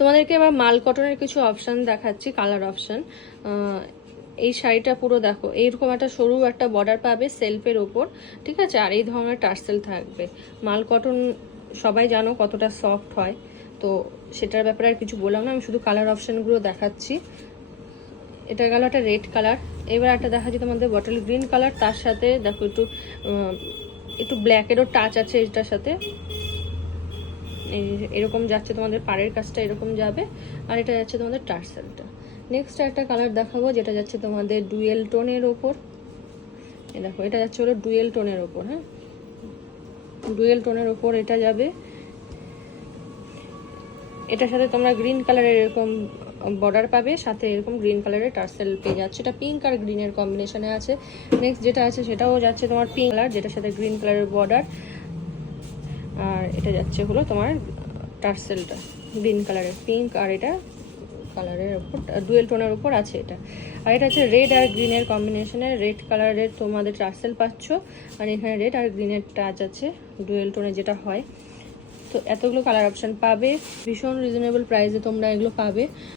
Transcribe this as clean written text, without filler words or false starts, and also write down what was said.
তোমাদেরকে এবার মাল কটনের কিছু অপশান দেখাচ্ছি, কালার অপশান। এই শাড়িটা পুরো দেখো, এইরকম একটা সরু একটা বর্ডার পাবে সেলফের ওপর, ঠিক আছে। আর এই ধরনের টার্সেল থাকবে। মাল কটন সবাই জানো কতটা সফট হয়, তো সেটার ব্যাপারে আর কিছু বললাম না, আমি শুধু কালার অপশানগুলো দেখাচ্ছি। এটা গেল একটা রেড কালার। এবার একটা দেখাচ্ছি তোমাদের বটল গ্রিন কালার, তার সাথে দেখো একটু একটু ব্ল্যাকেরও টাচ আছে এটার সাথে। এরকম যাচ্ছে তোমাদের পাড়ের কাজটা, এরকম যাবে। আর এটা যাচ্ছে তোমাদের টার্সেলটা। নেক্সট একটা কালার দেখাবো যেটা যাচ্ছে তোমাদের ডুয়েল টোনের ওপর। দেখো এটা যাচ্ছে হলো ডুয়েল টোনের ওপর, হ্যাঁ, ডুয়েল টোনের ওপর এটা যাবে। এটার সাথে তোমরা গ্রিন কালারের এরকম বর্ডার পাবে, সাথে এরকম গ্রিন কালারের টার্সেল পেয়ে যাচ্ছে। এটা পিঙ্ক আর গ্রিনের কম্বিনেশনে আছে। নেক্সট যেটা আছে সেটাও যাচ্ছে তোমার পিঙ্ক কালার, যেটার সাথে গ্রিন কালারের বর্ডার। আর এটা যাচ্ছে হলো তোমার টার্সেলটা গ্রিন কালারের, পিঙ্ক আর এটা কালারের উপর ডুয়েল টোনের উপর আছে এটা। আর এটা হচ্ছে রেড আর গ্রিনের কম্বিনেশনে, রেড কালারের তোমাদের টার্সেল পাচ্ছ, আর এখানে রেড আর গ্রিনের টাচ আছে ডুয়েল টোনে যেটা হয়। তো এতগুলো কালার অপশান পাবে, ভীষণ রিজনেবল প্রাইসে তোমরা এগুলো পাবে।